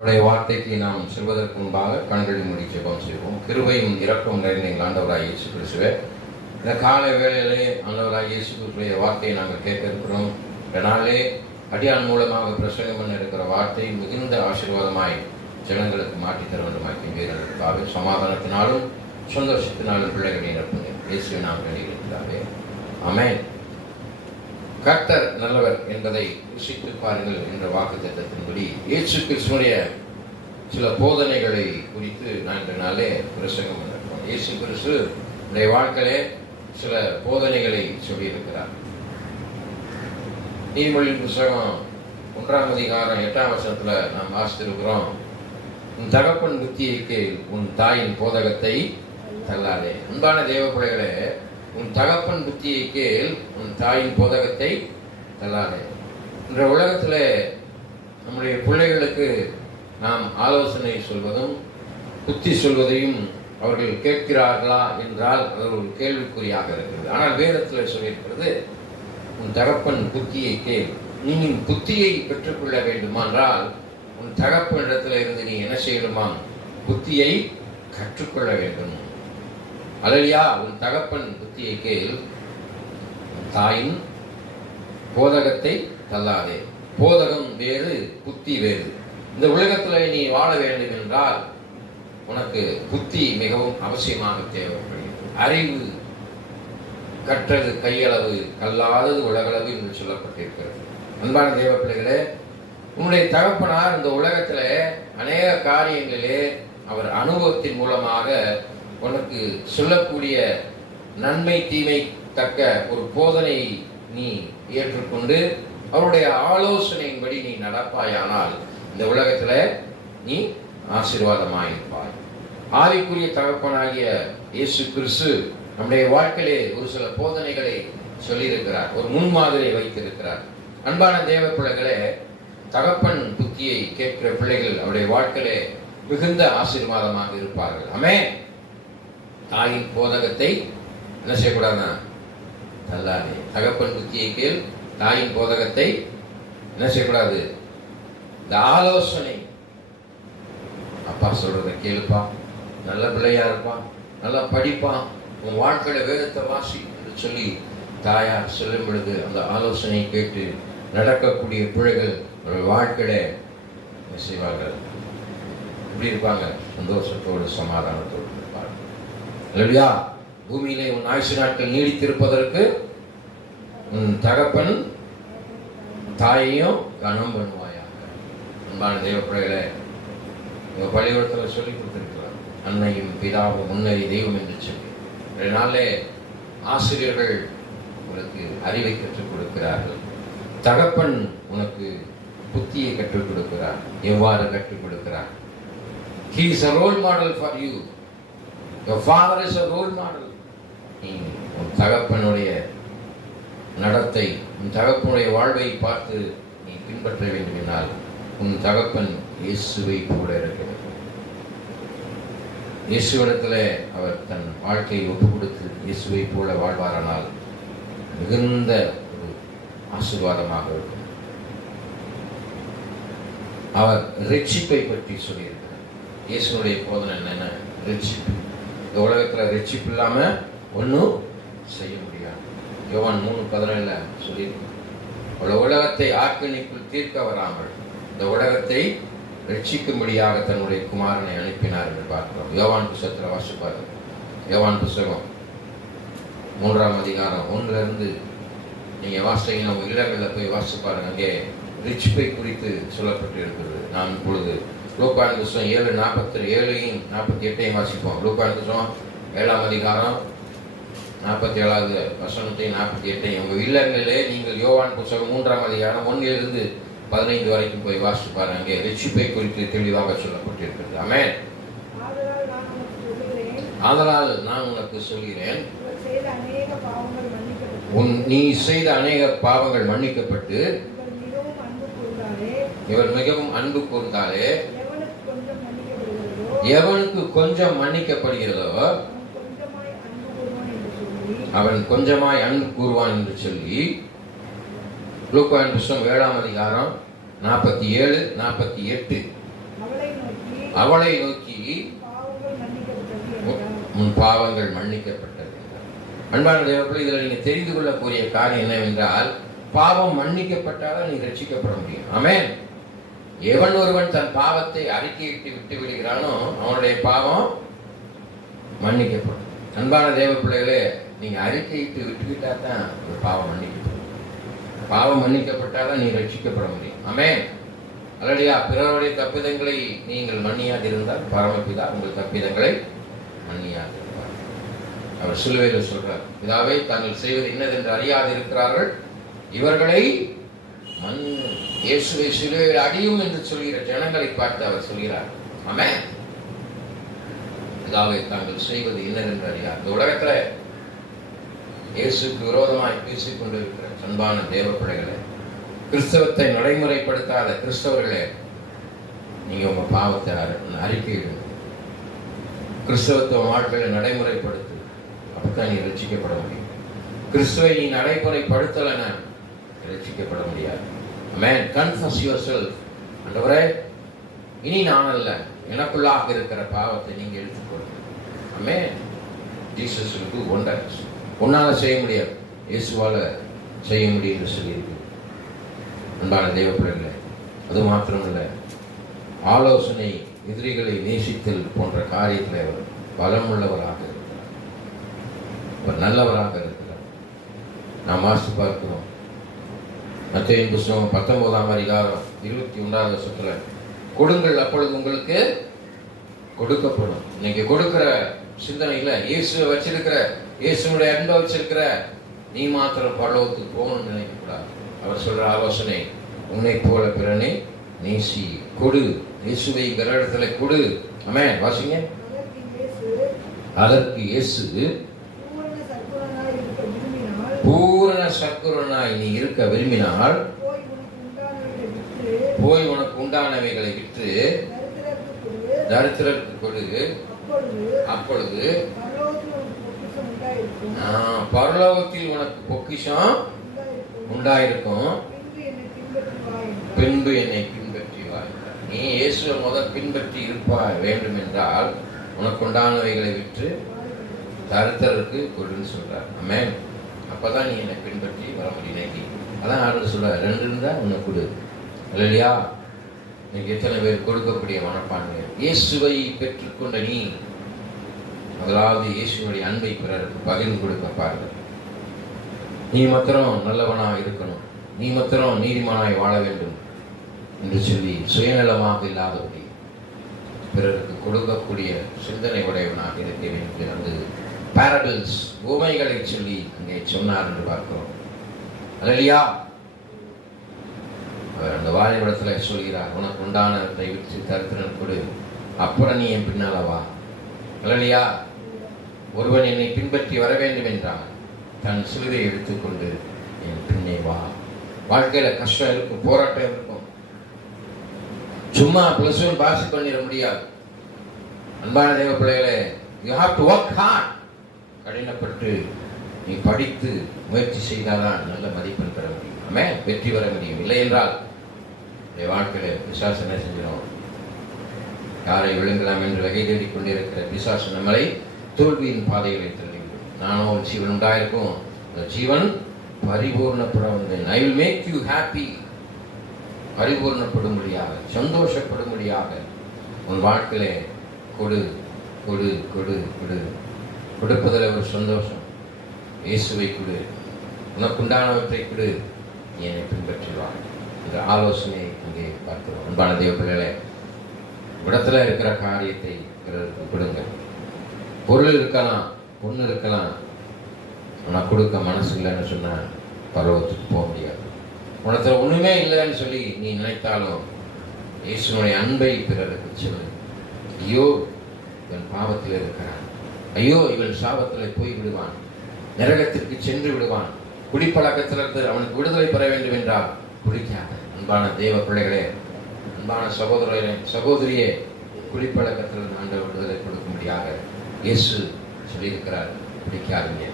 வார்த்தைக்கு நாம் செல்வதற்கு முன்பாக கண்களை மூடி ஜெபம் செய்வோம். கிருபையும் இரக்கம் நிறைந்த எங்கள் ஆண்டவராய் இயேசு கிறிஸ்துவே, இந்த காலை வேளையிலே ஆண்டவராய் இயேசு கிறிஸ்துடைய வார்த்தையை நாங்கள் கேட்க இருக்கிறோம். இதனாலே அடியான் மூலமாக பிரசங்கம் பண்ண இருக்கிற வார்த்தை மிகுந்த ஆசீர்வாதமாய் ஜனங்களுக்கு மாற்றித் தர வேண்டுமாய் கெஞ்சுகிறதற்காக சமாதானத்தினாலும் சந்தோஷத்தினாலும் பிள்ளைகளை நிரப்புங்க. இயேசுவை நாம் வெளியிடுகிறாவே. ஆமென். கர்த்தர் நல்லவர் என்பதை ருசித்து பாருங்கள் என்ற வாக்குத்தத்தத்தின்படி இயேசு கிறிஸ்துவினுடைய சில போதனைகளை குறித்து நான் இந்த நாளே பிரசங்கம் பண்ணிருக்கோம். இயேசு கிறிஸ்து வாழ்க்கையிலே சில போதனைகளை சொல்லியிருக்கிறார். நீதிமொழியின் புத்தகம் 1ஆம் அதிகாரம் 8ஆம் வசனத்துல நாம் வாசித்திருக்கிறோம். உன் தகப்பன் புத்தியை கேள், உன் தாயின் போதகத்தை தள்ளாதே. அன்பான தேவ பிள்ளைகளே, உன் தகப்பன் புத்தியை கேள், உன் தாயின் போதகத்தை தள்ளாதே. இன்ற உலகத்தில் நம்முடைய பிள்ளைகளுக்கு நாம் ஆலோசனை சொல்வதும் புத்தி சொல்வதையும் அவர்கள் கேட்கிறார்களா என்றால் அது ஒரு கேள்விக்குறியாக இருக்கிறது. ஆனால் வேதத்தில் சொல்லியிருக்கிறது, உன் தகப்பன் புத்தியை கேள். நீ புத்தியை பெற்றுக்கொள்ள வேண்டுமானால் உன் தகப்பனிடத்தில் இருந்து நீ என்ன செய்யணுமாம்? புத்தியை கற்றுக்கொள்ள வேண்டும். அல்லேலூயா. உன் தகப்பன் புத்தியை கேள், தாயின் போதகத்தை தள்ளாதே. போதகம் வேறு, புத்தி வேறு. இந்த உலகத்தில் நீ வாழ வேண்டும் என்றால் உனக்கு புத்தி மிகவும் அவசியமாக தேவைப்படுகிறது. அறிவு கற்றது கையளவு, கல்லாதது உலகளவு என்று சொல்லப்பட்டிருக்கிறது. அன்பான தேவ பிள்ளைகளே, உன்னுடைய தகப்பனார் இந்த உலகத்தில் அநேக காரியங்களிலே அவர் அனுபவத்தின் மூலமாக உனக்கு சொல்லக்கூடிய நன்மை தீமை தக்க ஒரு போதனை நீ ஏற்றுக்கொண்டு அவருடைய ஆலோசனையின்படி நீ நடப்பாயானால் இந்த உலகத்துல நீ ஆசீர்வாதமாயிருப்பாய். ஆவிக்குரிய தகப்பனாகிய இயேசு கிறிஸ்து நம்முடைய வாழ்க்கையிலே ஒரு சில போதனைகளை சொல்லியிருக்கிறார், ஒரு முன்மாதிரியை வைத்திருக்கிறார். அன்பான தேவ பிள்ளைகளே, தகப்பன் புத்தியை கேட்கிற பிள்ளைகள் அவருடைய வாழ்க்கையிலே மிகுந்த ஆசீர்வாதமாக இருப்பார்கள். ஆமென். தாயின் போதகத்தை என்ன செய்யக்கூடாதுன்னா தள்ளாதே. தகப்பன் புத்தியை கேள், தாயின் போதகத்தை என்ன செய்யக்கூடாது? இந்த ஆலோசனை, அப்பா சொல்றதை கேளுப்பா, நல்ல பிள்ளையா இருப்பான், நல்லா படிப்பான், உன் வாழ்க்கையில வேதத்தை வாசி என்று சொல்லி தாயார் சொல்லும் பொழுது அந்த ஆலோசனை கேட்டு நடக்கக்கூடிய பிள்ளைகள் வாழ்க்கையில என்ன செய்வார்கள்? எப்படி இருப்பாங்க? சந்தோஷத்தோடு சமாதானத்தோடு இருப்பார்கள். அல்லேலூயா. பூமியிலே உன் ஆயுசு நாட்கள் நீடித்திருப்பதற்கு உன் தகப்பன் தாயையும் கனம் பண்ணுவாயாக. அன்பான தேவ பிள்ளைகளே, பள்ளிக்கூடத்தில் சொல்லி கொடுத்திருக்கிறார், அன்னையும் பிதாவும் முன்னறி தெய்வம் என்று சொல்லி. இதனாலே ஆசிரியர்கள் உனக்கு அறிவை கற்றுக் கொடுக்கிறார்கள். தகப்பன் உனக்கு புத்தியை கற்றுக் கொடுக்கிறார். எவ்வாறு கற்றுக் கொடுக்கிறார்? He is a role model for you. Your father is a role model. நீ உன் தகப்பனுடைய நடத்தை, உன் தகப்பனுடைய வாழ்வை பார்த்து நீ பின்பற்ற வேண்டும் என்றால் உன் தகப்பன் இயேசுவை போல இருக்க வேண்டும். இயேசுவிடத்தில் அவர் தன் வாழ்க்கையை ஒப்பு கொடுத்து இயேசுவை போல வாழ்வாரானால் மிகுந்த ஒரு ஆசீர்வாதமாக இருக்கும். அவர் ரட்சிப்பை பற்றி சொல்லியிருக்கிறார். இயேசுனுடைய போதனை என்னென்ன? ரட்சிப்பு. இந்த உலகத்தில் ரட்சிப்பு இல்லாம ஒன்றும் செய்ய முடியாது. யோவான் 3:17 சொல்லியிருக்கிறார், உலகத்தை ஆக்கினைக்குள் தீர்க்க வராமல் இந்த உலகத்தை ரட்சிக்கும்படியாக தன்னுடைய குமாரனை அனுப்பினார் என்று பார்க்கிறோம். யோவான் புத்தகத்தில் வாசிப்பாரு. யோவான் புத்தகம் 3ஆம் அதிகாரம் 1 நீங்க வாசித்தீங்கன்னா உங்க இல்லங்களில் போய் வாசிச்சு பாருங்க. அங்கே ரட்சிப்பை குறித்து சொல்லப்பட்டு இருக்கிறது. நான் இப்பொழுது லூக்கான் புத்தகம் 7:47 48 வாசிப்போம். லூக்கான் புத்தகம் 7ஆம் அதிகாரம் 47வது வசனத்தையும் 48 உங்க இல்லங்களிலே நீங்கள் யோவான் புத்தகம் 3ஆம் அதிகாரம் 1 15 வரைக்கும் போய் வாசிச்சு பாருங்க. அங்கே ரட்சிப்பை குறித்து தெளிவாக சொல்லப்பட்டிருக்கிறது. ஆமென். ஆதலால் நான் உனக்கு சொல்கிறேன், நீ செய்த அநேக பாவங்கள் மன்னிக்கப்பட்டு இவர் மிகவும் அன்பு கூர்ந்தாலே எவனுக்கு கொஞ்சம் மன்னிக்கப்படுகிறதோ அவன் கொஞ்சமாய் அன்பு கூறுவான் என்று சொல்லி லூக்கான் புத்தகம் 7ஆம் அதிகாரம் 47-48 அவளை நோக்கி பாவங்கள் மன்னிக்கப்பட்டது உன் பாவங்கள் மன்னிக்கப்பட்டது என்றார். அன்பான தேவர்களே, இதில் நீங்க தெரிந்து கொள்ளக்கூடிய காரியம் என்னவென்றால், பாவம் மன்னிக்கப்பட்டால் நீ ரட்சிக்கப்பட முடியும். ஆமென். எவன் ஒருவன் தன் பாவத்தை அறிக்கையிட்டு விட்டு விடுகிறானோ அவனுடைய பாவம் மன்னிக்கப்படும். அன்பான தேவ பிள்ளைகளே, நீங்க அறிக்கையிட்டு விட்டுக்கிட்டா தான் ஒரு பாவம் மன்னிக்கப்படும். பாவம் மன்னிக்கப்பட்டாதான் நீ ரட்சிக்கப்பட முடியும். ஆமென். அல்லடியா, பிறருடைய தப்பிதங்களை நீங்கள் மன்னியாதிருந்தால் பரமபிதா உங்கள் தப்பிதங்களை மன்னியாதிருப்பார். அவர் சிலுவையில் சொல்றார், பிதாவே தாங்கள் செய்வது இன்னதென்று அறியாது இருக்கிறார்கள், இவர்களை இயேசுவை சிலுவையில் அடியும் என்று சொல்கிற ஜனங்களை பார்த்து அவர் சொல்கிறார். ஆமென். பிதாவே தாங்கள் செய்வது இன்னதென்று அறியாது. இந்த உலகத்துல இயேசுக்கு விரோதமாய் பேசிக் கொண்டிருக்கிற அன்பான தேவ பிள்ளைகளே, கிறிஸ்தவத்தை நடைமுறைப்படுத்தாத கிறிஸ்தவர்களே, நீங்க உங்க பாவத்தை அறிக்கையிடுங்க. கிறிஸ்தவத்துவ வாழ்க்கையை நடைமுறைப்படுத்து. அப்பதான் நீ ரட்சிக்கப்பட முடியும். கிறிஸ்துவை நீ நடைமுறைப்படுத்தலைன்னா ரட்சிக்கப்பட முடியாது. ஆமென். Confess yourself. ஆண்டவரே, இனி நான் அல்ல, எனக்குள்ளாக இருக்கிற பாவத்தை நீங்க எடுத்துக்கொள்ளுங்க. ஆமென். Jesus will do wonders. உன்னால செய்ய முடியாது, இயேசுவால செய்ய முடியும் என்று சொல்லியிருக்கு. அன்பான தேவ பிள்ளைகளே, அது மாத்திரமல்ல, ஆலோசனை, எதிரிகளை நேசித்தல் போன்ற காரியத்தில் அவர் பலமுள்ளவராக இருக்கிறார். அவர் நல்லவராக இருக்கிறார். நாம் வாசித்து பார்க்கிறோம். மத்தேயு புத்தகம் 19ஆம் அதிகாரம் 21வது வசனத்துல, கொடுங்கள் அப்பொழுது உங்களுக்கு கொடுக்கப்படும். இன்னைக்கு கொடுக்கிற சிந்தனையில இயேசுவை வச்சிருக்கிற, இயேசுடைய அன்பை வச்சிருக்கிற நீ மாத்திரம் பரலோகத்துக்கு போகணும்னு நினைக்க கூடாது. அவர் சொல்ற ஆலோசனை, உன்னை போல பிறனை நேசி, கொடு. இயேசுவை இடத்துல கொடு. ஆமென். வாசிங்க. அதற்கு இயேசு பூரண சத்குருனாய் நீ இருக்க விரும்பினால் போய் உனக்கு உண்டானவைகளை விற்று தரித்திரருக்கு கொடு. அப்பொழுது பரலோகத்தில் உனக்கு பொக்கிஷம் உண்டாயிருக்கும். பின்பு என்னை பின்பற்றி வா. நீ இயேசுவை முதல் பின்பற்றி இருப்பாய் வேண்டும் என்றால் உனக்கு உண்டானவைகளை விற்று தரித்திரருக்கு கொடுன்னு சொல்றார். ஆமென். அப்பதான் நீ என்னை பின்பற்றி வர முடியும். அதான் ஆண்டு சொல்ற, 2 இருந்தா உன்னை கொடு. இல்லையா? இன்னைக்கு எத்தனை பேர் கொடுக்கக்கூடிய மனப்பான்மை? இயேசுவை பெற்றுக்கொண்ட நீ முதலாவது இயேசுடைய அன்பை பிறருக்கு பகிர்ந்து கொடுக்க பாருங்க. நீ மாத்திரம் நல்லவனாக இருக்கணும், நீ மாத்திரம் நீதிமானாய் வாழ வேண்டும் என்று சொல்லி சுயநலமாக இல்லாதபடி பிறருக்கு கொடுக்கக்கூடிய சிந்தனை உடையவனாக இருக்கிறேன் என்று வந்து பாரபிள்ஸ், உவமைகளை சொல்லி அங்கே சொன்னார் என்று பார்க்கிறோம். அல்லேலூயா. அவர் அந்த வாழைப்படத்துல சொல்கிறார், உனக்கு உண்டானதை விற்று தரித்திரன் கொடு, அப்புறம் நீ என் பின்னால வா. அல்லேலூயா. ஒருவன் என்னை பின்பற்றி வர வேண்டும் என்றால் தன் சிலுவையை எடுத்துக்கொண்டு என் பின்னே வா. வாழ்க்கையில கஷ்டம் இருக்கும், போராட்டம் இருக்கும். சும்மா பிளஸ் ஒன் பாஸ் பண்ணிட முடியாது. அன்பான தேவ பிள்ளைகளே, you have to work hard. கடினப்பட்டு நீ படித்து முயற்சி செய்தால்தான் நல்ல மதிப்பெண் பெற முடியும். ஆமென். வெற்றி பெற முடியும். இல்லை என்றால் வாழ்க்கையில பிசாசு என்ன செஞ்சிடும்? யாரை விழுங்கலாம் என்று வகை தேடிக் கொண்டிருக்கிற பிசாசு நம்மளை தோல்வியின் பாதைகளை தள்ளிவிடும். நானும் ஒரு ஜீவன் உண்டாயிருக்கும், அந்த ஜீவன் பரிபூர்ணப்பட வந்தேன். I will make you happy. பரிபூர்ணப்படும்படியாக, சந்தோஷப்படும்படியாக உன் வாழ்க்கையிலே கொடு கொடு கொடு கொடு. கொடுப்பதில் ஒரு சந்தோஷம். இயேசுவை கொடு, உனக்குண்டானவற்றை கொடு, நீ என்னை பின்பற்றுவார் என்ற ஆலோசனை அங்கே பார்க்கிறோம். அன்பான தேவ பிள்ளைகளே, இடத்துல இருக்கிற காரியத்தை பிறருக்கு கொடுங்க. பொருள் இருக்கலாம், பொண்ணு இருக்கலாம், ஆனால் கொடுக்க மனசு இல்லைன்னு சொன்னா பரவத்துக்கு போக முடியாது. உனத்துல ஒண்ணுமே இல்லைன்னு சொல்லி நீ நினைத்தாலும் இயேசுனுடைய அன்பை பிறருக்கு சொல்லு. ஐயோ இவன் பாவத்தில் இருக்கிறான், ஐயோ இவன் சாபத்தில் போய் விடுவான், நரகத்திற்கு சென்று விடுவான், குடிப்பழக்கத்திலிருந்து அவனுக்கு விடுதலை பெற வேண்டும் என்றால் குடிக்காத. அன்பான தேவ பிள்ளைகளே, அன்பான சகோதரர்களே, சகோதரியே, குடிப்பழக்கத்திலிருந்து ஆண்டவர் விடுதலை கொடுக்கும்படியாக இயேசு சொல்லியிருக்கிறார். பிடிக்காதீங்க,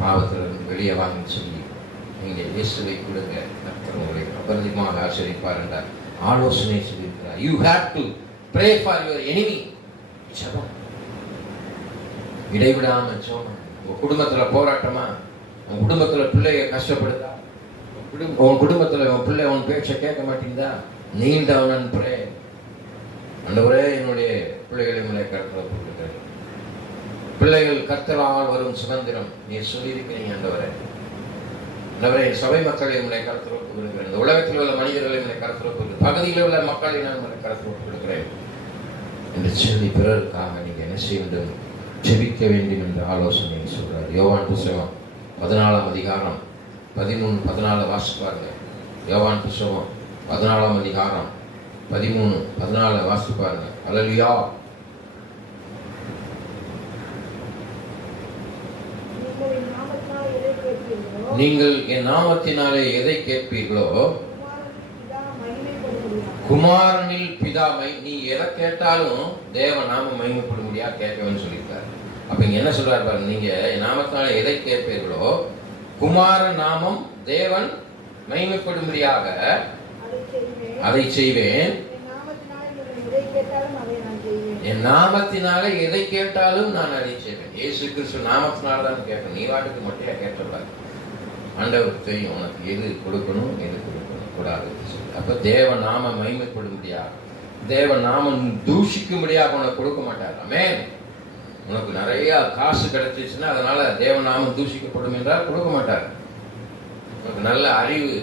பாவத்திலிருந்து வெளியே வாங்கன்னு சொல்லி நீங்கள் இயேசுவை கொடுங்க, கர்த்தர் உங்களை அபரிதமாக ஆசீர்வதிப்பார் என்றார். ஆலோசனை சொல்லியிருக்கிறார். You have to pray for your enemy. ஜெபம், இடைவிடாம ஜெபம். உங்க குடும்பத்துல போராட்டமா, உங்க குடும்பத்துல பிள்ளைய கஷ்டப்படுதா, உன் குடும்பத்துல உன் பிள்ளை உன் பேச்சை கேட்க மாட்டேங்குதா, kneel down and pray. ஆண்டவரே, என்னுடைய பிள்ளைகளை மேலே கர்த்தரை போட்டுக்கிறேன். பிள்ளைகள் கர்த்தரால் வரும் சுதந்திரம் நீர் சொல்லியிருக்கிறீங்க. ஆண்டவரே, ஆண்டவரே, சபை மக்களை உங்களை கர்த்தரை கொடுக்கிறேன். இந்த உலகத்தில் உள்ள மனிதர்களை உங்களை கர்த்தரை கொடுக்கிறேன். பகுதியில் உள்ள மக்களை நான் உங்களை கர்த்தரை கொடுக்கிறேன் என்று சொல்லி பிறருக்காக நீங்க என்ன செய்ய வேண்டும், ஜெபிக்க வேண்டும் என்ற ஆலோசனை சொல்றார். யோவான் புத்தகம் 14 அதிகாரம் 13, 14 வாசிப்பாருங்க. யோவான் புத்தகம் 14 அதிகாரம் 13, 14 வாசிப்பாருங்க. அல்லேலூயா. நீங்கள் என் நாமத்தினாலே எதை கேட்பீர்களோ குமாரனில் பிதாமை, நீ எதை கேட்டாலும் தேவ நாமம் மகிமைப்படும்படியா கேட்கவேன்னு சொல்லியிருக்காரு. அப்ப இங்க என்ன சொல்றாரு பாருங்க, நீங்க என் நாமத்தினால எதை கேட்பீர்களோ குமாரன் நாமம் தேவன் மகிமைப்படும்படியாக அதை செய்வேன். என் நாமத்தினாலே எதை கேட்டாலும் நான் அதை செய்வேன். இயேசு கிறிஸ்து நாமத்தினால தான் கேட்கணும். நீ வாட்டுக்கு மட்டும் கேட்டக்கூடாது. ஆண்டவருக்கு தெரியும் உனக்கு எது கொடுக்கணும், எது கொடுக்கணும் கூடாது. அப்ப தேவ நாம மகிமைப்படும்படியாக, தேவ நாமம் தூஷிக்கும்படியாக உனக்கு கொடுக்க மாட்டார். ஆமென். உனக்கு நிறைய காசு கிடைச்சிச்சுன்னா அதனால தேவ நாமம் தூஷிக்கப்படும் என்றால் கொடுக்க மாட்டார். உனக்கு நல்ல அறிவு,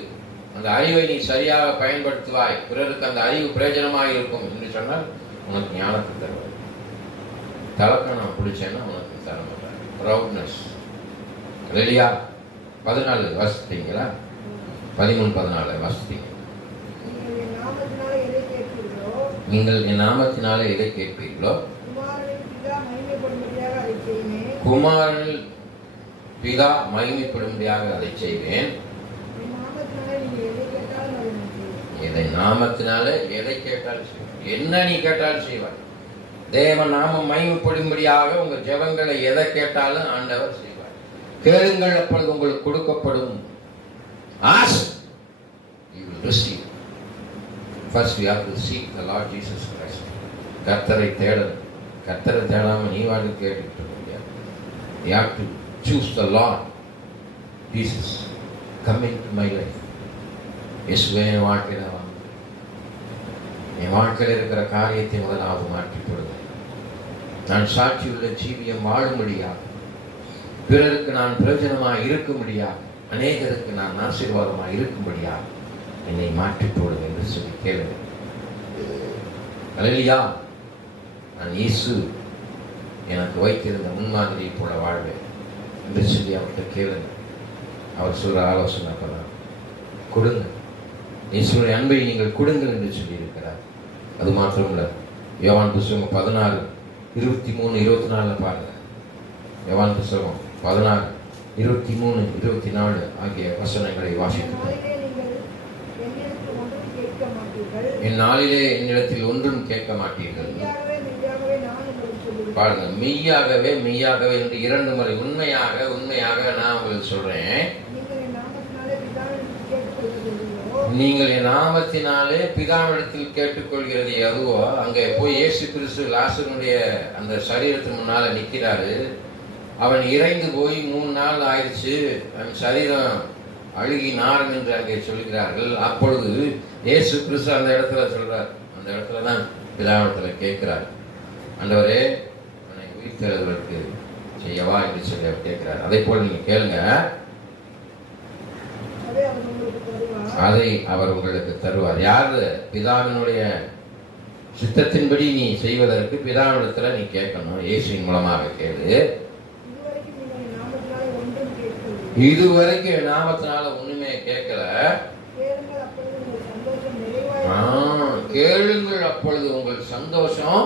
அந்த அறிவை நீ சரியாக பயன்படுத்துவாய், பிறருக்கு அந்த அறிவு பிரயோஜனமாக இருக்கும் என்று சொன்னால் உனக்கு ஞானத்தை தருவார். தலக்க நான் பிடிச்சேன்னா உனக்கு தர மாட்டார். ப்ரௌட்னஸ். ரெடியா? 14 வாசித்தீங்களா? 13, 14 வாசித்தீங்க. நீங்கள் என் நாமத்தினாலே எதை கேட்பீர்களோ குமாரனில் பிதா மகிமைப்படும்படியாக அதை செய்வேன். எதை நாமத்தினாலே எதை கேட்டாலும் செய்வேன். என்ன நீ கேட்டாலும் செய்வார். தேவ நாமம் மகிமைப்படும்படியாக உங்க ஜெபங்களை எதை கேட்டாலும் ஆண்டவர் செய்வார். கேளுங்கள், அப்பொழுது உங்களுக்கு கொடுக்கப்படும். Ask, you will receive. First we have to seek the Lord Jesus Christ. கர்த்தரை தேடணும். கர்த்தரை தேடாம நீ வாடி கேட்டுக்கிட்டு இருக்க முடியாது. You have to choose the Lord Jesus. Come into my life. இயேசுவே என் வாழ்க்கையில வாங்க. என் வாழ்க்கையில் இருக்கிற காரியத்தை முதலாவது மாற்றி போடுங்க. நான் சாட்சியுள்ள ஜீவியம் வாழும்படியாக, பிறருக்கு நான் பிரயோஜனமாக இருக்கும்படியாக, அநேகருக்கு நான் ஆசீர்வாதமாக இருக்கும்படியாக என்னை மாற்றி போடுங்க என்று சொல்லி கேளுங்க. அல்லேலூயா. நான் இயேசு எனக்கு வைத்திருந்த முன்மாதிரியை போல வாழ்வேன் என்று சொல்லி அவர்கிட்ட கேளுங்க. அவர் சொல்ற ஆலோசனை அப்பதான் கொடுங்க. இயேசுடைய அன்பை நீங்கள் கொடுங்கள் என்று சொல்லி இருக்கிறார். அது மாத்திரமல்ல, யோவான் புத்தகம் 16, 23, 24 பாருங்க. யோவான் புத்தகம் 16, 23, 24 ஆகிய வசனங்களை வாசிக்கிறேன். என் நாளிலே என்னிடத்தில் ஒன்றும் கேட்க மாட்டீர்கள். பாருங்க, மெய்யாகவே மெய்யாகவே என்று 2 முறை உண்மையாக உண்மையாக நான் உங்களுக்கு சொல்றேன். நீங்கள் என் நாமத்தினாலே பிதாவிடத்தில் கேட்டுக்கொள்கிறது எதுவோ அங்கே போய் இயேசு கிறிஸ்து லாசருடைய அந்த சரீரத்தின் முன்னால நிற்கிறாரு. அவன் இறைந்து போய் 3 நாள் ஆயிடுச்சு, அவன் சரீரம் அழுகி நாரம் என்று அங்கே சொல்கிறார்கள். அப்பொழுது இயேசு கிறிஸ்து அந்த இடத்துல சொல்றார், அந்த இடத்துல தான் பிதாவிடத்துல கேட்கிறார், ஆண்டவரே அவனை உயிர் தெழுவதற்கு செய்யவா என்று சொல்லி அவர் கேட்கிறார். அதே போல நீங்க கேளுங்க, அதை அவர் உங்களுக்கு தருவார். யாரு? பிதாவினுடைய சித்தத்தின்படி நீ செய்வதற்கு பிதாவிடத்துல நீ கேட்கணும். இயேசுவின் மூலமாக கேளு. இதுவரைக்கும் நாமத்தினால ஒண்ணுமே கேட்கல. கேளுங்கள், அப்பொழுது உங்கள் சந்தோஷம்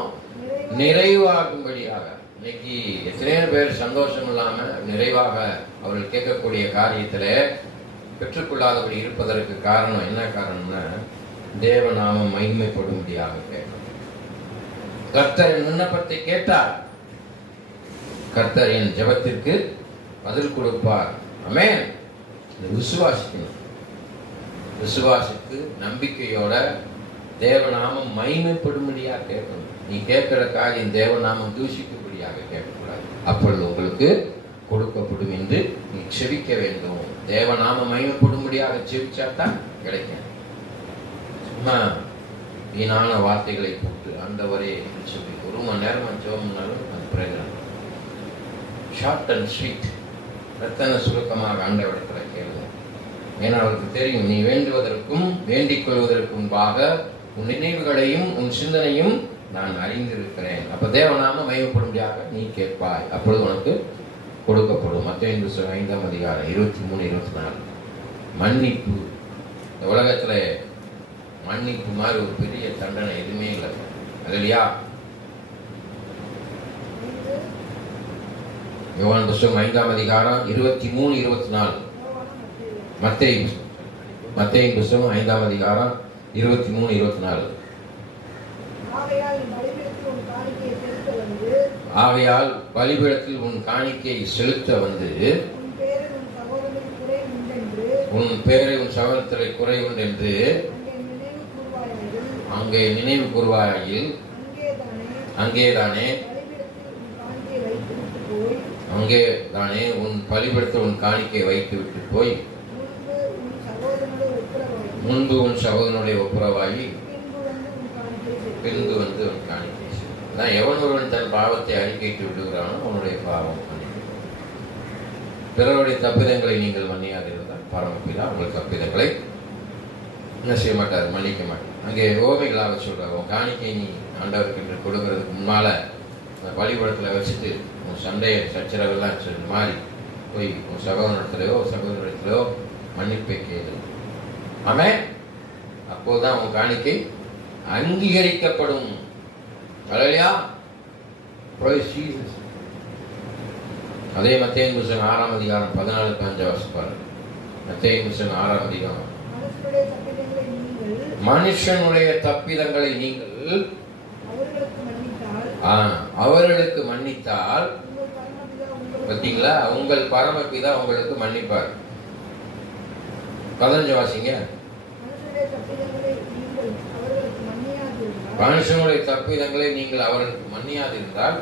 நிறைவாகும்படியாக. இன்னைக்கு எத்தனையோ பேர் சந்தோஷம் இல்லாம நிறைவாக அவர்கள் கேட்கக்கூடிய காரியத்துல பெற்றுக்கொள்ளாதபடி இருப்பதற்கு காரணம் என்ன? காரணம்னா தேவ நாமம் மகிமைப்படும்படியாக கேட்கணும். கர்த்தர் என் விண்ணப்பத்தை கேட்டார், கர்த்தர் என் ஜெபத்திற்கு பதில் கொடுப்பார். ஆமென். விசுவாசிக்கணும். விசுவாசித்து நம்பிக்கையோட தேவநாமம் மகிமைப்படும்படியாக கேட்கணும். நீ கேட்கிற காரியம் தேவநாமம் தூஷிக்கும்படியாக கேட்கக்கூடாது. அப்பொழுது உங்களுக்கு கொடுக்கப்படும் என்று நீ செபிக்க வேண்டும். தேவநாமம் மகிமைப்படும்படியாக செபிச்சாதான் கிடைக்கும். சும்மா வீணான வார்த்தைகளை போட்டு ஆண்டவரே சொல்லி 1 மணி நேரம் ஜெபம்னாலும் அது பிரயோஜனம். ஷார்ட் அண்ட் ஸ்வீட், ரத்தன சுருக்கமாக ஆண்டவரிடத்துல கேளுங்க. ஏன்னா அவருக்கு தெரியும் நீ வேண்டுவதற்கும் வேண்டிக் கொள்வதற்கும் முன்பாக உன் நினைவுகளையும் உன் சிந்தனையும் நான் அறிந்திருக்கிறேன். அப்ப தேவநாமம் மகிமைப்படும்படியாக நீ கேட்பாய், அப்பொழுது உனக்கு கொடுக்கப்படும். மத்தேயு 5:23-24. மன்னிப்பு. இந்த உலகத்துல மன்னிப்பு மாதிரி ஒரு பெரிய தண்டனை எதுவுமே இல்லை. இல்லையா? யோவான் புத்தகம் 5:23-24. மத்தேயு புத்தகம் 5:23-24. ஆகையால் பலிபீடத்தில் உன் காணிக்கையை செலுத்த வந்து உன் பேரை உன் சகோதரத்தில் குறை உண்டு என்று அங்கே நினைவு கூர்வாயில் அங்கேதானே உன் பலிபீடத்தில் உன் காணிக்கை வைத்து விட்டு போய் முன்பு உன் சகோதரனுடைய ஒப்புரவாகி பின்பு வந்து உன் காணிக்கை. அதான் எவன் ஒருவன் தன் பாவத்தை அறிக்கையிட்டு விடுகிறானோ அவனுடைய பாவம் மன்னிக்கப்படும். பிறருடைய தப்பிதங்களை நீங்கள் மன்னியாதிருந்தால் பரமபிதா உங்கள் தப்பிதங்களை என்ன செய்ய மாட்டார், மன்னிக்க மாட்டார். அங்கே ஓமைகளாக சொல்றார், உன் காணிக்கை நீ ஆண்டவருக்கு என்று கொடுக்கறதுக்கு முன்னால பலிபீடத்தில் வச்சுட்டு உன் சண்டையை சச்சரவெல்லாம் மாறி போய் உன் சகோதரத்திலேயோ மன்னிப்பை கேளு. ஆமென். அப்போதுதான் உன் காணிக்கை அங்கீகரிக்கப்படும். அல்லேலூயா. Price Jesus. அதே மத்தேயு புத்தகம் 6:14-15 வாசிப்பாரு. மத்தேயு புத்தகம் 6:14. மனுஷனுடைய தப்பிதங்களை நீங்கள் அவர்களுக்கு மன்னித்தால் பார்த்தீங்களா, உங்கள் பரமபிதா உங்களுக்கு மன்னிப்பார். 15 வாசிங்க. மனுஷனுடைய தப்பிதங்களை நீங்கள் அவர்களுக்கு மன்னியாதிருந்தால்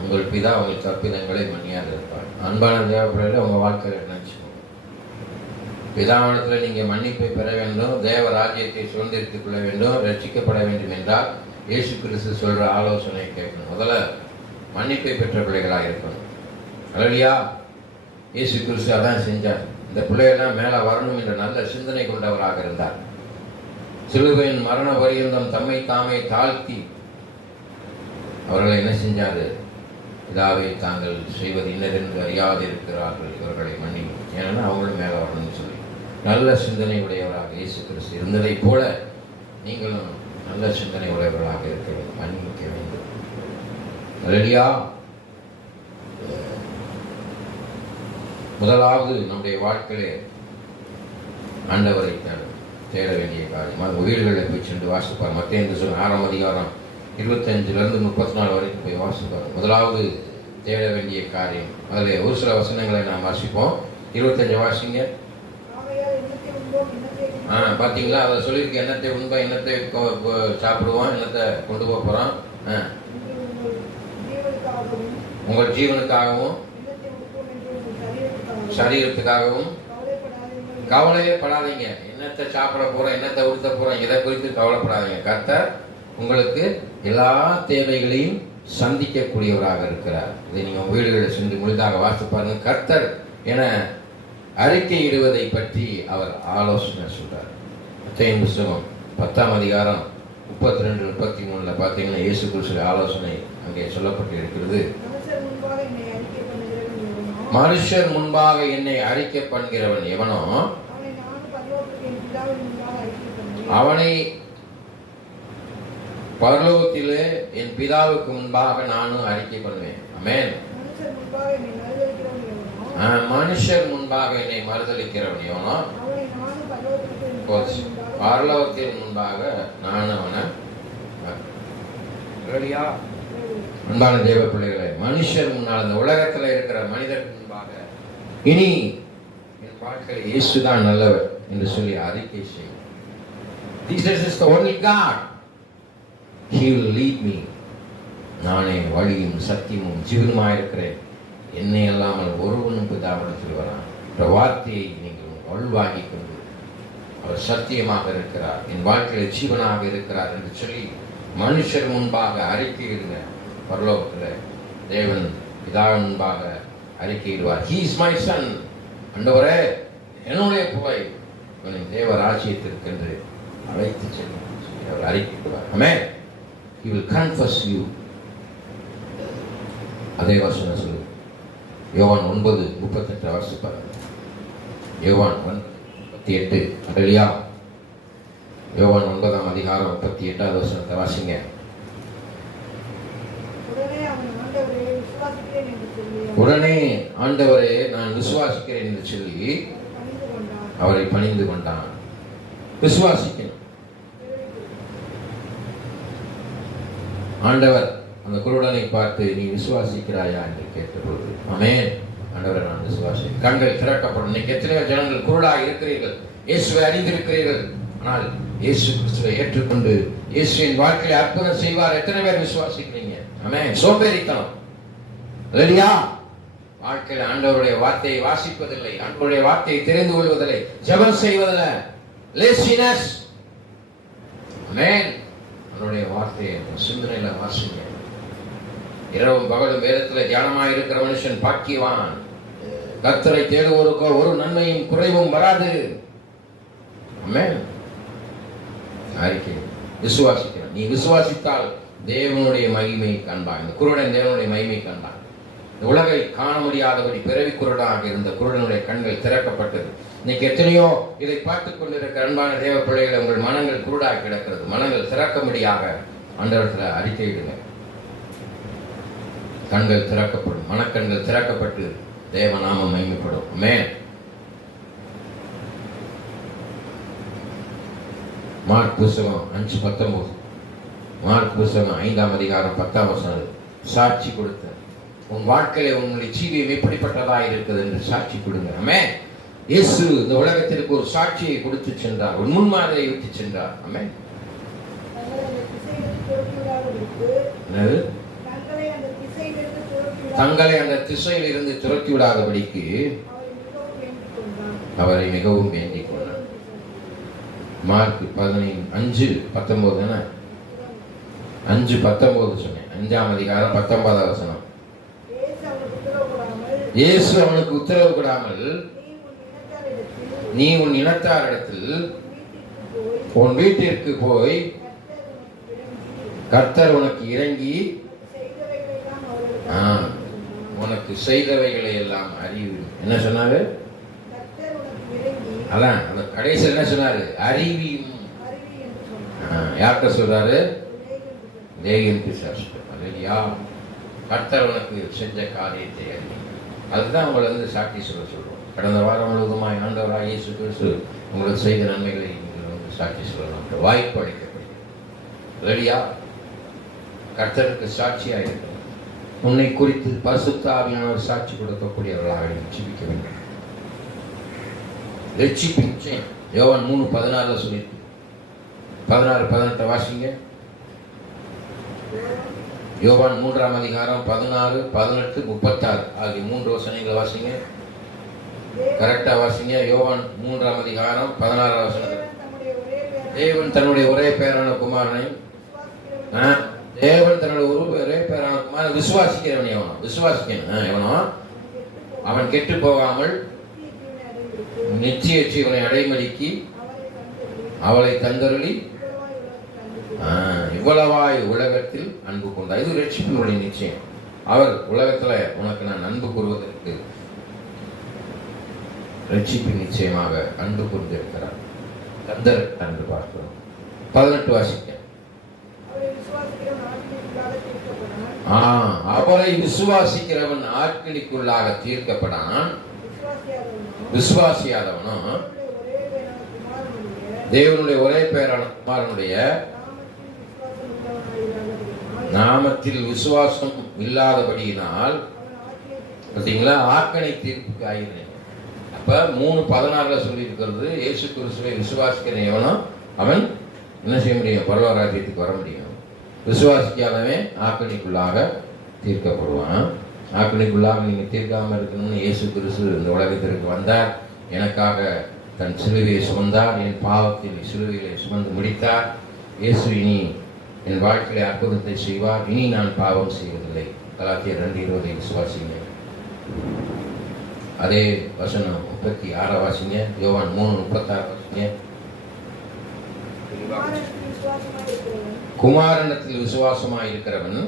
உங்கள் பிதா உங்கள் தப்பிதங்களை மன்னியாதிருப்பார். அன்பான தேவப்பிள்ளைகளை உங்க வாழ்க்கையில் நினைச்சுக்கோங்க. பிதாவிடத்தில் நீங்க மன்னிப்பை பெற வேண்டும், தேவ ராஜ்யத்தை சுதந்திரித்துக் கொள்ள வேண்டும், ரட்சிக்கப்பட வேண்டும் என்றால் இயேசு கிறிஸ்து சொல்ற ஆலோசனையை கேட்கணும். முதல்ல மன்னிப்பை பெற்ற பிள்ளைகளாக இருக்கணும். அல்லேலூயா. இயேசு கிறிஸ்து அதான் செஞ்சார். இந்த பிள்ளைகள்லாம் மேலே வரணும் என்ற நல்ல சிந்தனை கொண்டவராக இருந்தார். சிலுவையின் மரண பரியந்தம் தம்மை தாமே தாழ்த்தி அவர்களை என்ன செஞ்சாரு? இதாவே தாங்கள் செய்வது இன்னதென்று அறியாதிருக்கிறார்கள், இவர்களை மன்னியும். ஏன்னா அவங்களும் மேலே வரணும்னு சொல்லி நல்ல சிந்தனை உடையவராக இயேசு கிறிஸ்து இருந்ததை போல நீங்களும் நல்ல சிந்தனை உடையவர்களாக இருக்க வேண்டும், மன்னிக்க வேண்டும். அல்லேலூயா. முதலாவது நம்முடைய வாழ்க்கையிலே ஆண்டவரை தேட வேண்டிய காரியம். அது வீடுகளில் போய் சென்று வாசிப்பார். மத்தேயு 6:25-34 வரைக்கும் போய் வாசிப்பார். முதலாவது தேட வேண்டிய காரியம். அதில் ஒரு சில வசனங்களை நாம் வாசிப்போம். 25 வாசிங்க. பார்த்தீங்களா, அதை சொல்லியிருக்கு. எண்ணத்தை உண்போம், எண்ணத்தை சாப்பிடுவோம், எண்ணத்தை கொண்டு போக போகிறோம். உங்கள் ஜீவனுக்காகவும் சரீரத்துக்காகவும் கவலையே படாதீங்க. என்னத்தை சாப்பிட போறோம், என்னத்தை உடுத்த போறோம், இதை குறித்து கவலைப்படாதீங்க. கர்த்தர் உங்களுக்கு எல்லா தேவைகளையும் சந்திக்கக்கூடியவராக இருக்கிறார். இதை நீங்க வீடுகளில் சென்று முழுதாக வாசித்து பாருங்க. கர்த்தர் என அறிக்கையிடுவதை பற்றி அவர் ஆலோசனை சொல்றார். மத்தேயு புத்தகம் 10:32-33 பார்த்தீங்கன்னா இயேசு கிறிஸ்து ஆலோசனை அங்கே சொல்லப்பட்டு இருக்கிறது. மனுஷர் முன்பாக என்னை அறிக்கை பண்ணுகிறவன் எவனோ அவனை பரலோகத்திலே என் பிதாவுக்கு முன்பாக நானும் அறிக்கை பண்ணுவேன். ஆமென். மனுஷர் முன்பாக என்னை மறுதலிக்கிறவன் எவனோ பரலோகத்தின் முன்பாக நான் அவனை. அன்பான தேவ பிள்ளைகளை, மனுஷர் முன்னால், அந்த உலகத்தில் இருக்கிற மனிதருக்கு முன்பாக இனி என் வாழ்க்கையில் இயேசுதான் நல்லவர் என்று சொல்லி அறிக்கை செய்யும். Jesus is the only God. He will lead me. நானே வழியும் சத்தியமும் ஜீவனுமாய் இருக்கிறேன். என்னை அல்லாமல் ஒருவனும் பிதாவிடத்தில் வரான். இந்த வார்த்தையை நீங்கள் வலுவாக்கி கொண்டு அவர் சத்தியமாக இருக்கிறார், என் வாழ்க்கையில் ஜீவனாக இருக்கிறார் என்று சொல்லி மனுஷர் முன்பாக அறிக்கையிடுங்க. பரலோகத்தில் தேவன் பிதாவின் முன்பாக அறிக்கையிடுவார். He is my son. ஆண்டவரே, என்னுடைய பிள்ளை, இவனை தேவ ராஜ்யத்திற்கு என்று அழைத்து செல்லும் அவர் அறிக்கையிடுவார். ஆமென். He will confess you. அதே வசனம் சொல்லு. யோவான் 9:38 வாசிப்பார். யோவான் 9:38. அல்லேலூயா. யோவான் 9ஆம் அதிகாரம் 38வது வசனத்தை வாசிங்க. உடனே ஆண்டவரே நான் விசுவாசிக்கிறேன் என்று சொல்லி அவரை பணிந்து கொண்டான். விசுவாசிக்கணும். ஆண்டவர் அந்த குருடனை பார்த்து நீ விசுவாசிக்கிறாயா என்று கேட்டபோது ஆமென், ஆண்டவரை நான் விசுவாசிக்கிறேன். கண்கள் திறக்கப்படும். இன்னைக்கு எத்தனையோ ஜனங்கள் குருடாக இருக்கிறீர்கள், இயேசுவை அறிந்திருக்கிறீர்கள், ஆனால் இயேசு கிறிஸ்துவை ஏற்றுக்கொண்டு இயேசுவின் வாழ்க்கையில் அற்புதம் செய்வார் எத்தனை பேர் விசுவாசிக்கிறீங்க? ஆமென். சோம்பேறித்தனம். அல்லேலூயா. வாழ்க்கையில் ஆண்டவருடைய வார்த்தையை வாசிப்பதில்லை, ஆண்டவருடைய வார்த்தையை தெரிந்து கொள்வதில்லை, ஜெபம் செய்வதில்லை, லேசினஸ். ஆமென். அவருடைய வார்த்தையை சிந்தனையில வாசிங்க. இரவும் பகலும் வேதத்தில் தியானமாக இருக்கிற மனுஷன் பாக்கியவான். கர்த்தரை தேடுவோருக்கோ ஒரு நன்மையும் குறைவும் வராது. ஆமென். அறிக்கை விசுவாசிக்கிறேன். நீ விசுவாசித்தால் தேவனுடைய மகிமை காண்பாய். இந்த குருடன் தேவனுடைய மகிமை காண்பான். இந்த உலகை காண முடியாதபடி பிறவி குருடாக இருந்த குருடனுடைய கண்கள் திறக்கப்பட்டது. இன்னைக்கு எத்தனையோ இதை பார்த்துக் கொண்டிருக்கிற அன்பான தேவ பிள்ளைகளை உங்கள் மனங்கள் குருடாக கிடக்கிறது. மனங்கள் திறக்கும்படியாக ஆண்டவரத்தில் அறிக்கையிடுங்க. கண்கள் திறக்கப்படும், மனக்கண்கள் திறக்கப்பட்டு தேவ நாமம் மகிமைப்படும். ஆமென். மார்க் புத்தகம் 5:19. மார்க் புத்தகம் 5ஆம் அதிகாரம் 10ஆம் வசனம். சாட்சி கொடுத்த உன் வாழ்க்கையில உங்களுடைய ஜீவியம் எப்படிப்பட்டதா இருக்குது என்று சாட்சி கொடுங்க. ஆமென். இயேசு இந்த உலகத்திற்கு ஒரு சாட்சியை கொடுத்து சென்றார், ஒரு முன்மாதிரியை விட்டு சென்றார். ஆமென். தங்களை அந்த திசையில் இருந்து துரத்தி விடாதபடிக்கு அவரை மிகவும் வேண்டிக் கொண்டார். மார்க் 5:19 5:19 சொன்னேன். 5ஆம் அதிகாரம் 19ஆம் வசனம். இயேசு அவனுக்கு உத்தரவு கொடாமல் நீ உன் இனத்தாரிடத்தில் உன் வீட்டிற்கு போய் கர்த்தர் உனக்கு இறங்கி உனக்கு செய்தவைகளை எல்லாம் அறிவு. என்ன சொன்னாரு? அதான் அந்த கடைசியில் என்ன சொன்னாரு? அறிவியும். யார்கிட்ட சொல்றாரு? லேகியன் பிசாசுகிட்ட. அல்லேலூயா. கர்த்தர் உனக்கு செஞ்ச காரியத்தை அறிவி. அதுதான் உங்களை வந்து சாட்சி சொல்றோம். கடந்த வாரம் முழுவதுமாய் ஆண்டவராகிய இயேசு கிறிஸ்து உங்களுக்கு செய்த நன்மைகளை நீங்கள் வந்து சாட்சி சொல்லணும். வாய்ப்பு அளிக்கப்படுகிறது. அல்லேலூயா. கர்த்தருக்கு சாட்சியாக இருக்கிறது. உன்னை குறித்து பரிசுத்த ஆவியானவர் சாட்சி கொடுக்கக்கூடியவர்களாக ஜீவிக்க வேண்டும். ரட்சிப்பு நிச்சயம். யோவான் 3:16 சொல்லியிருக்கு. 16-18 வாசிங்க. யோவான் 3ஆம் அதிகாரம் 16, 18, 36 ஆகிய 3 வசனங்களை வாசிங்க. கரெக்டா வாசிங்க. யோவான் 3ஆம் அதிகாரம் 16 வசனம். தேவன் தன்னுடைய ஒரே பேரான குமாரனை தேவன் தன்னுடைய ஒரே பேரான குமாரனை விசுவாசிக்கிறவன் எவனோ விசுவாசிக்கணும். எவனோ அவன் கெட்டு போகாமல் நிச்சய ஜீவனை அடைமடிக்கு அவளை தந்தருளி இவ்வளவாய் உலகத்தில் அன்பு கொண்டார். இது ரட்சிப்பினுடைய நிச்சயம். அவர் உலகத்துல உனக்கு நான் அன்பு கூறுவதற்கு ரட்சிப்பின் நிச்சயமாக அன்பு கொண்டிருக்கிறார். தந்தர் என்று பார்க்கிறோம். 18 வாசிக்க. அவரை விசுவாசிக்கிறவன் ஆட்களிக்குள்ளாக தீர்க்கப்படான். விசுவாசியாதவனோ தேவனுடைய ஒரே பேரான குமாரனுடைய நாமத்தில் விசுவாசம் இல்லாதபடியினால் பார்த்தீங்களா ஆக்கனை தீர்ப்புக்கு ஆகிறேன். அப்ப 3:16 சொல்லி இருக்கிறது, இயேசு கிறிஸ்துவை விசுவாசிக்கிற எவனோ அவன் என்ன செய்ய முடியும்? பரலோக ராஜ்யத்துக்கு வர முடியும். விசுவாசிக்காதவன் ஆக்கினைக்குள்ளாக தீர்க்கப்படுவான். ஆக்கினைக்குள்ளாக நீங்கள் தீர்க்காமல் இருக்கணும்னு இயேசு கிறிஸ்து இந்த உலகத்திற்கு வந்தார். எனக்காக தன் சிலுவையை சுமந்தார். என் பாவத்தின் சிலுவையை சுமந்து முடித்தார். இயேசு இனி என் வாழ்க்கையில அற்புதத்தை செய்வார். இனி நான் பாவம் செய்வதில்லை. கலாத்தியர் 2:20 விசுவாசிங்க. அதே வசனம் 36 வாசிங்க. யோவான் 3:36 வாசிங்க. குமாரனத்தில் விசுவாசமாய் இருக்கிறவன்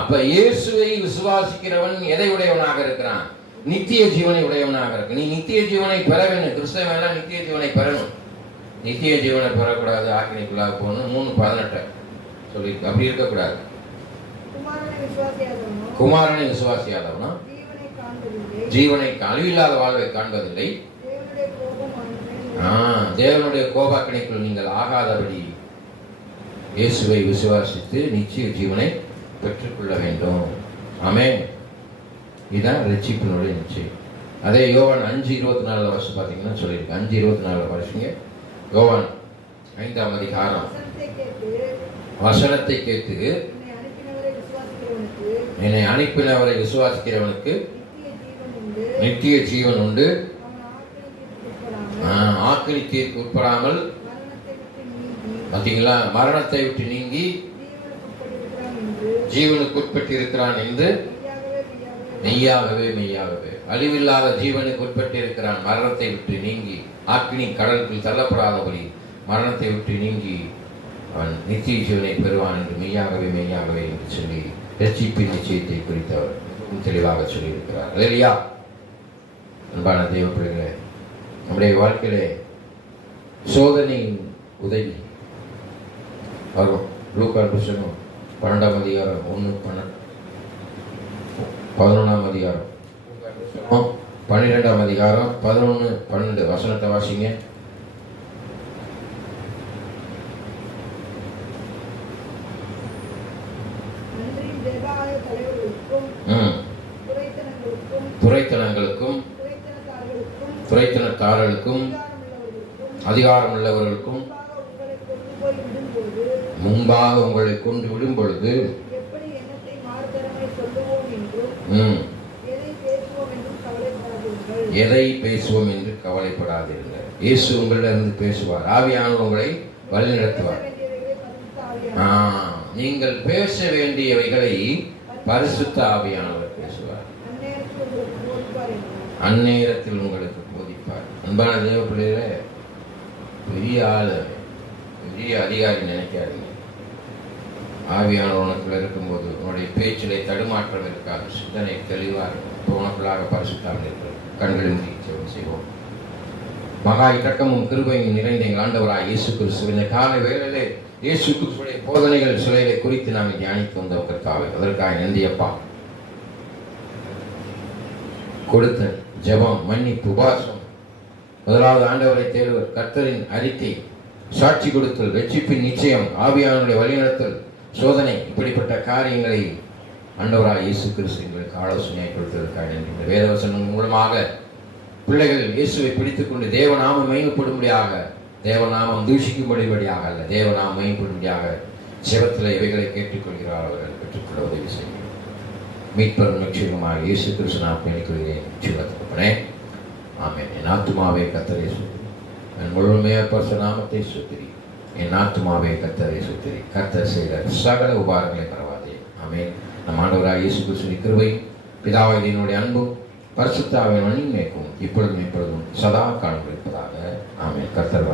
அப்ப இயேசுவை விசுவாசிக்கிறவன் எதை உடையவனாக இருக்கிறான்? நித்திய ஜீவனை உடையவனாக இருக்கு. நீ நித்திய ஜீவனை பெற வேண்டும். கிறிஸ்தவன் நித்திய ஜீவனை பெறணும். நித்திய ஜீவனை பெறக்கூடாது, ஆக்கினைக்குள்ளாக போகணும். 3:18 சொல்லியிருக்கு. அப்படி இருக்கக்கூடாது. குமாரனை விசுவாசியாதவனா ஜீவனை அழிவில்லாத வாழ்வை காண்பதில்லை. தேவனுடைய கோபாக்கினைக்குள் நீங்கள் ஆகாதபடி இயேசுவை விசுவாசித்து நிச்சய ஜீவனை பெற்றுக்கொள்ள வேண்டும். ஆமென். இதுதான் ரட்சிப்பினுடைய நிச்சயம். அதே யோவான் 5:24 வருஷம் பார்த்தீங்கன்னா சொல்லியிருக்கு. 5:24 வருஷங்க. யோவான் 5ஆம் அதிகாரம் வசனத்தை கேட்டு என்னை அனுப்பினவரை விசுவாசிக்கிறவனுக்கு நித்திய ஜீவன் உண்டு. ஆக்கினி தீர்ப்பு உட்படாமல் பார்த்தீங்களா, மரணத்தை விட்டு நீங்கி ஜீவனுக்கு உட்பட்டு இருக்கிறான் என்று மெய்யாகவே மெய்யாகவே அழிவில்லாத ஜீவனுக்கு உட்பட்டு இருக்கிறான். மரணத்தை விட்டு நீங்கி ஆக்கினி கடலுக்குள் தள்ளப்படாதபடி மரணத்தை விட்டு நீங்கி அவன் நித்திய ஜீவனை பெறுவான் என்று மெய்யாகவே மெய்யாகவே என்று சொல்லி ரட்சிப்பின் நிச்சயத்தை குறித்தவர் தெளிவாக சொல்லியிருக்கிறார். இல்லையா அன்பான தேவ பிள்ளைகளே, நம்முடைய வாழ்க்கையிலே சோதனையின் உதவி வரும். லூக்கா புத்தகம் 12ஆம் அதிகாரம் 1-11ஆம் அதிகாரம் 12ஆம் அதிகாரம் 11-12 வசனத்தை வாசிங்க. துரைத்தனங்களுக்கும் துரைத்தனக்காரர்களுக்கும் அதிகாரம் உள்ளவர்களுக்கும் முன்பாக உங்களை கொண்டு விடும் பொழுது எதை பேசுவோம் என்று கவலைப்படாதீர்கள். இயேசு உங்களிடம் பேசுவார். ஆவியானவர் உங்களை வழிநடத்துவார். நீங்கள் பேச வேண்டியவைகளை பரிசுத்த ஆவியானவர் பேசுவார். அந்நேரத்தில் உங்களுக்கு போதிப்பார். அன்பான தேவ பிள்ளைகளே, பெரிய ஆளு, பெரிய அதிகாரி நினைக்காதீங்க. ஆவியானவர் உனக்குள்ள இருக்கும்போது உன்னுடைய பேச்சிலே தடுமாற்றம் இருக்காது. சிந்தனை தெளிவாக இருக்கும். இப்போ உனக்குள்ளாக பரிசுத்தாமல் இருக்கிறது. கண்களின் ஜெபம் செய்வோம். மகா இரக்கமும் கிருபையும் நிறைந்த எங்கள் ஆண்டவராய் இயேசு கிறிஸ்து, இந்த காலை வேளையிலே இயேசு கிறிஸ்துடைய போதனைகள் சிலைகளை குறித்து நாம் தியானித்து வந்ததற்காக அதற்காக நன்றியப்பா. கொடுத்த ஜெபம், மன்னிப்பு, உபாசம், முதலாவது ஆண்டவரை தேடுவர், கர்த்தரின் அறிக்கை, சாட்சி கொடுத்தல், வெற்றிப்பின் நிச்சயம், ஆவியானுடைய வழிநடத்தல், சோதனை, இப்படிப்பட்ட காரியங்களை ஆண்டவராய் இயேசு கிறிஸ்து எங்களுக்கு ஆலோசனையை கொடுத்ததற்காக நன்றி. இந்த வேதவசனம் மூலமாக பிள்ளைகள் இயேசுவை பிடித்துக் கொண்டு தேவநாமம் மகிமைப்படும்படியாக, தேவநாமம் தூஷிக்கும்படியாக அல்ல, தேவநாமம் மகிமைப்படும்படியாக சிவத்தில் இவைகளை கேட்டுக்கொள்கிறார். அவர்கள் பெற்றுக்கொள்ள உதவி செய்யும். மீட்பரும் நிச்சயமாக இயேசு கிறிஸ்து நான் பேணிக்கொள்கிறேன். சிவத்தப்பனே ஆமென். என் ஆத்துமாவே கர்த்தரை சுத்திரி, என் முழுமையாக பரிசுத்த நாமத்தை சுத்திரி. என் ஆத்துமாவே கர்த்தரை சுத்திரி. கர்த்தர் செய்த சகல உபாரங்களை பரவாதே. ஆமென். நம் ஆண்டவராகிய இயேசு கிறிஸ்துவின் கிருபையும் பிதாவாகிய அன்பும் பரிசுத்த ஆவியின் வழிநடத்தும் இப்பொழுதும் சதா காலம் இருப்பதாக. ஆமென். கர்த்தர்